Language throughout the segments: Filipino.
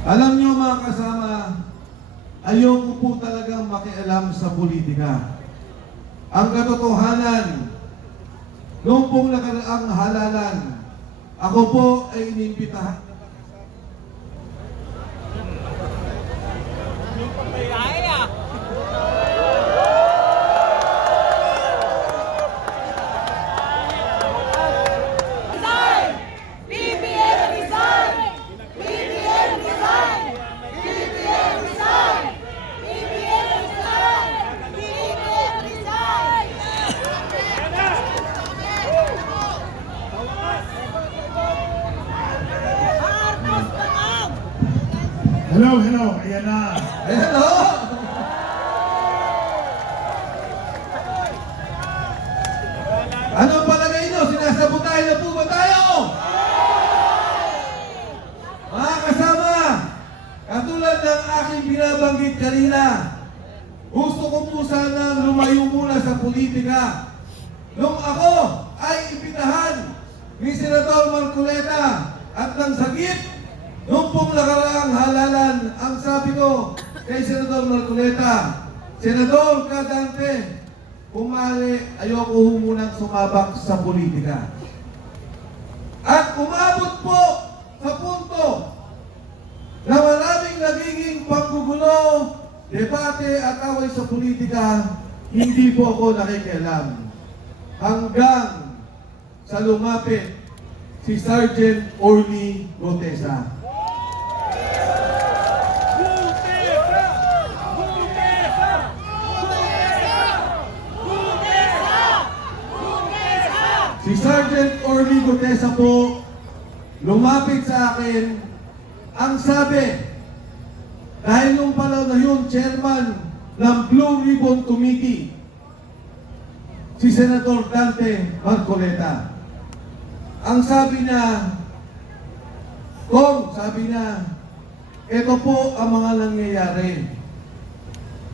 Alam niyo mga kasama, ayoko po talagang makialam sa politika. Ang katotohanan, noong pong nakaraang halalan, ako po ay inimbitahan. Hello, hello. Ayan na. Ayan o! Anong palagay nyo? Sinasabotahin na po ba tayo? Mga kasama, katulad ng aking binabanggit kanina, gusto ko po sana lumayo muna sa politika. Nung ako ay impitahan ni Senador Marcoleta at ng sagip, nung pong nakaraang halalan, ang sabi ko kay Senador Marcoleta, Senador Kadante, kumari ayoko munang sumabak sa politika. At umabot po sa punto na maraming nagiging paggugulo, debate at away sa politika, hindi po ako nakikialam. Hanggang sa lumapit si Sergeant Orly Gotesa. Si Sergeant Orly Gotesa po, lumapit sa akin, ang sabi, dahil nung panahon na yun, chairman ng Blue Ribbon Committee, si Senator Dante Marcoleta. Ang sabi niya, Kong, sabi niya, ito po ang mga nangyayari.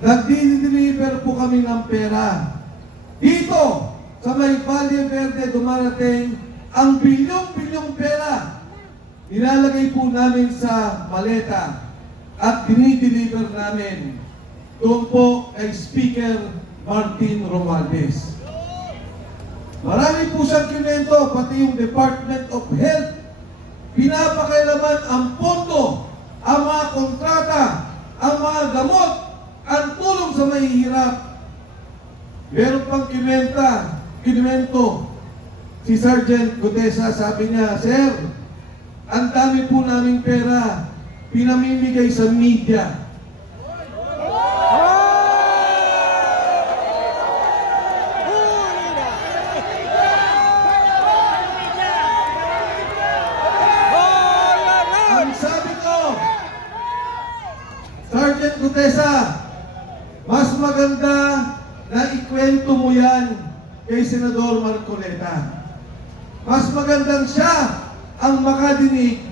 Nag-deliver po kami ng pera. Dito, sa may Valle Verde, dumarating ang bilyong-bilyong pera. Nilalagay po namin sa maleta at dinideliver namin doon po kay Speaker Martin Romualdez. Marami po siyang kinento, pati yung Department of Health. Pinapakailaman ang pondo, ang mga kontrata, ang mga gamot, ang tulong sa mahihirap. Meron pang kinwento si Sergeant Gotesa, sabi niya, Sir, ang dami po naming pera, pinamimigay sa media. Ang sabi ko, Sergeant Gotesa, mas maganda na ikwento mo yan kay Senador Marcoleta. Mas magandang siya ang makadinig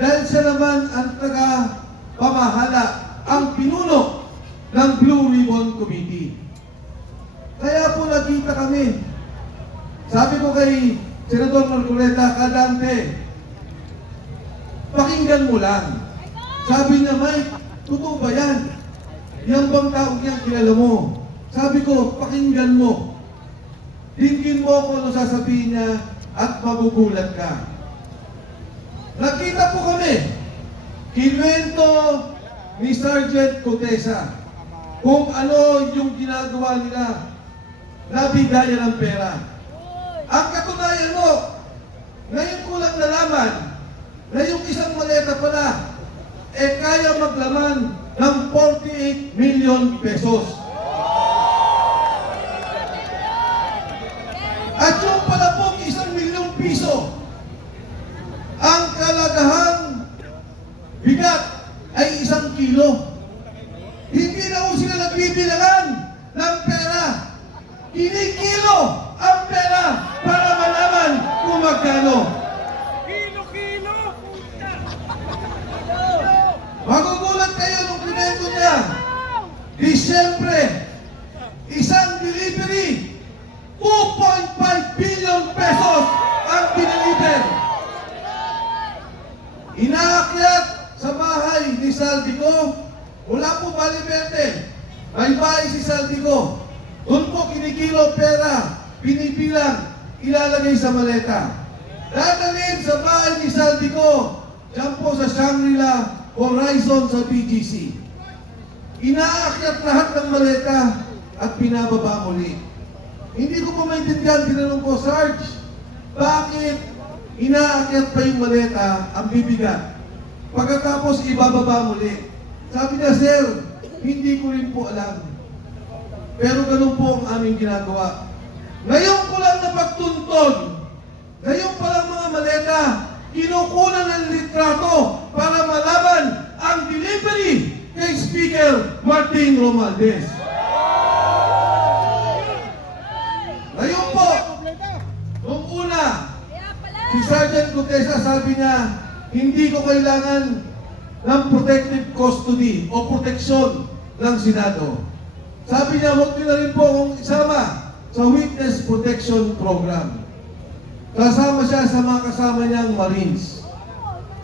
dahil siya naman ang taga-pamahala, ang pinuno ng Blue Ribbon Committee. Kaya po nagkita kami. Sabi ko kay Senador Marcoleta, Kadante, pakinggan mo lang. Sabi niya, Mike, totoo ba yan? Yan bang taong yan kilala mo? Sabi ko, pakinggan mo. Dinggin mo ako ano sasabihin niya at magugulat ka. Nakita po kami, kinwento ni Sergeant Gotesa kung ano yung ginagawa nila na bigayan ng pera. Ang katunayan mo, ngayon ko lang nalaman na yung isang maleta pala kaya maglaman ng 48 million pesos. At yung pala pong 1 milyong piso, ang kalagahang bigat ay 1 kilo. Hindi na po sila nagbibilangan ng pera. Kinikilo ang pera para malaman kung magkano. Kilo! Magugulat kayo nung kinento niya. Di siyempre, isang delivery, 2.5 billion pesos ang dineliver. Inaakyat sa bahay ni Saldico, wala po Valle Verde. May bahay si Saldico. Doon po kinikilo pera, pinipilang, ilalagay sa maleta. Dadalhin sa bahay ni Saldico, dyan po sa Shangri-La Horizon sa BGC. Inaakyat lahat ng maleta at pinababa muli. Hindi ko po maintindihan, tinanong ko, Sarge, bakit inaakyat pa yung maleta ang bibigat? Pagkatapos ibababa muli. Sabi niya, Sir, hindi ko rin po alam. Pero ganun po ang aming ginagawa. Ngayon ko lang napagtuntun. Ngayon pa lang mga maleta, kinukunan ng litrato para malaman ang delivery kay Speaker Martin Romualdez. Ngayon po, nung una, si Sergeant Gutesa sabi niya, hindi ko kailangan ng protective custody o proteksyon ng Senado. Sabi niya, huwag niyo na rin po akong isama sa Witness Protection Program. Kasama siya sa mga kasama niyang Marines.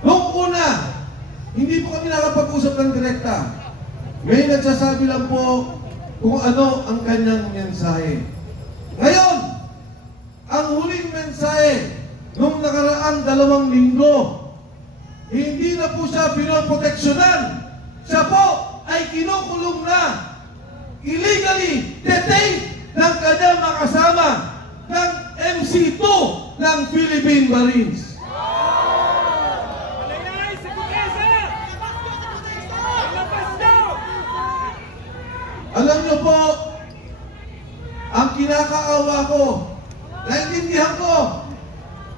Noong una, hindi po kami nakapag-usap ng direkta. May nagsasabi lang po kung ano ang kanyang mensahe. Ngayon, ang huling mensahe nung nakaraang 2 linggo, hindi na po siya pinoproteksyonan. Siya po ay kinukulong na, illegally detained ng kanyang makasama ng MC2 ng Philippine Marines. Malayay sa Gutesa! Labas daw! Alam niyo po, ang kinakaawa ko, naintindihan ko,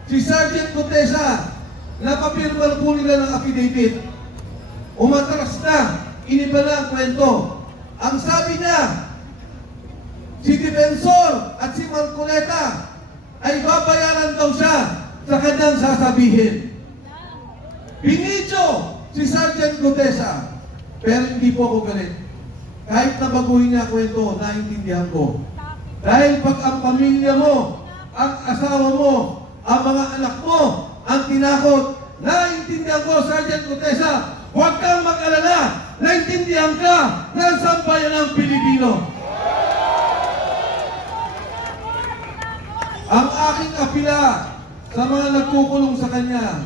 si Sergeant Gutesa, napapirmal po nila ng affidavit. Umatras na, iniba na ang kwento. Ang sabi niya, si Defensor at si Marcoleta ay babayaran daw siya sa kanyang sasabihin. Binidyo si Sergeant Gutesa, pero hindi po ako galit. Kahit nabaguhin niya kwento, naintindihan ko. Dahil pag ang pamilya mo, ang asawa mo, ang mga anak mo, ang tinakot, naintindihan ko, Sergeant Gutesa, huwag kang mag-alala, naintindihan ka ng sambayan ng Pilipino. Ang aking apila sa mga nagkukulong sa kanya,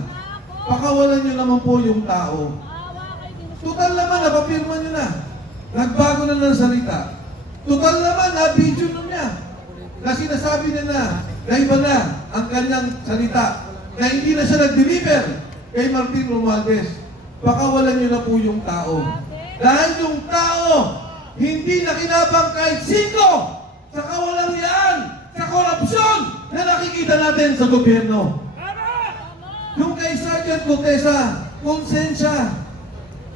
pakawalan niyo naman po yung tao. Total naman, napapirma niyo na. Nagbago na ng salita. Total naman, na-video nun niya. Na sinasabi niya na iba na ang kanyang salita. Na hindi na siya nag-deliver kay Martin Romualdez. Pakawalan niyo na po yung tao. Dahil yung tao, hindi nakinabang kahit sino sa kawalangyaan, sa korupsyon na nakikita natin sa gobyerno. Yung kay Sergeant Gutesa, konsensya,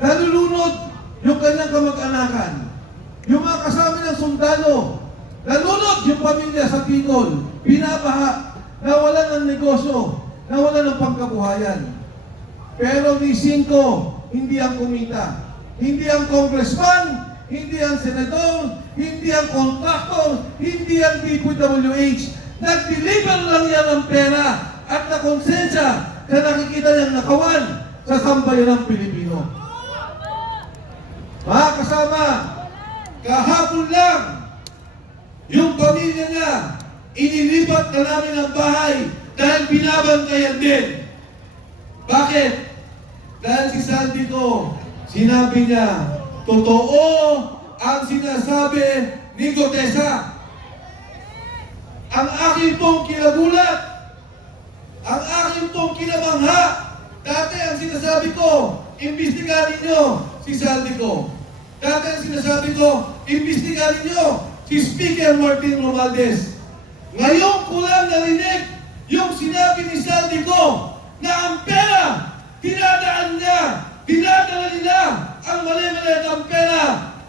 nalulunod yung kanyang kamag-anakan, yung mga kasama ng sundalo, nalunod yung pamilya sa Bicol, binabaha, nawalan ng negosyo, nawalan ng pangkabuhayan. Pero ni Cinco, hindi ang kumita. Hindi ang congressman, hindi ang senador, hindi ang contractor, hindi ang DPWH. Nag-deliver lang yan ng pera at na konsensya sa nakikita niyang nakawan sa sambayan ng Pilipino. Mga kasama, kahapon lang, yung pamilya niya, inilipat na namin ang bahay dahil binabantayan din. Bakit? Dahil si Saldico, sinabi niya, totoo ang sinasabi ni Gutesa. Ang aking pong kinagulat, ang aking pong kinabangha, dati ang sinasabi ko, imbestigahin niyo si Saldico. Dati ang sinasabi ko, imbestigahin niyo si Speaker Martin Romualdez. Ngayon ko lang narinig yung sinabi ni Saldico na ang pera, dinadala nila ang mali-maliit ang pera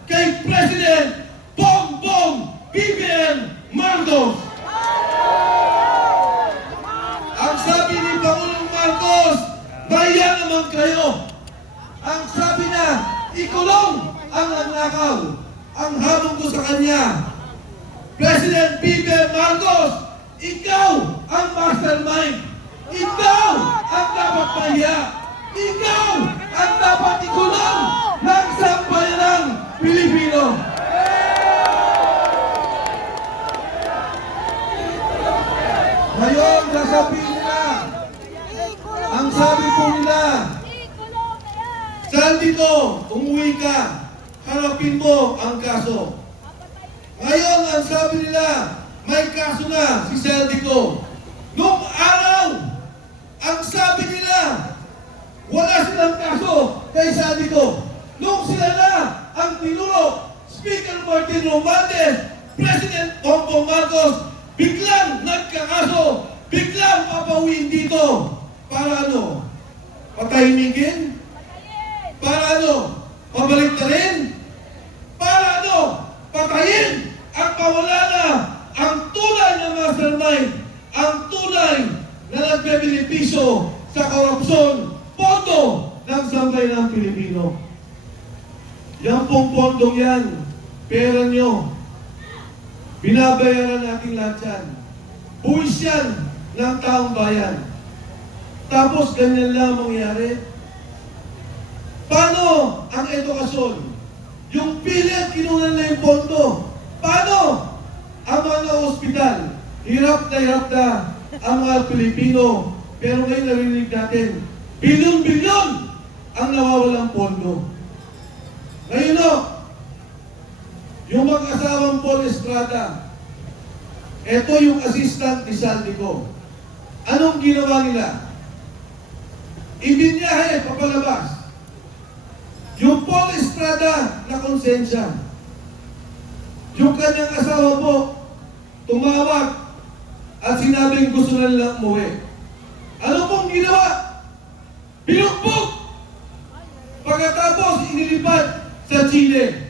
kay President Bongbong BBM Marcos. Ang sabi ni Pangulong Marcos, bayan naman kayo. Ang sabi niya, ikulong ang nagnakaw. Ang hamon ko sa kanya, President BBM Marcos, ikaw ang mastermind. Ikaw ang dapat mahiya. Ikaw ang dapat ikulong Saldico, umuwi ka. Harapin mo ang kaso. Ngayon, ang sabi nila, may kaso na si Saldico. Noong araw, ang sabi nila, wala silang kaso kay Saldico. Noong sila na ang tinuro, Speaker Martin Romualdez, President Bongbong Marcos, biglang nagkakaso, biglang papauwiin dito. Para ano? Patahimikin? Para ano? Pabalik na rin? Para ano? Patayin at mawala na ang tunay na mastermind, ang tunay na nagbebenepisyo sa korupsyon, pondo ng sambayanang Pilipino. Yan pong pondong yan, pera nyo, binabayaran natin lahat yan. Buwis yan ng taong bayan. Tapos ganyan lang mangyari. Paano ang edukasyon? Yung pilit kinunan na yung pondo. Paano ang mga ospital? Hirap na ang mga Pilipino. Pero ngayon narinig natin, bilyon-bilyon ang nawawalang pondo. Ngayon o, yung mag-asawang Paul Estrada, ito yung assistant ni Saldico. Anong ginawa nila? Ibinyahe, papalabas. Yung Paul Estrada na konsensya. Yung kanyang asawa po, tumawag at sinabing gusto na nilang umuwi. Ano pong ginawa? Binugbog! Pagkatapos inilipad sa Chile.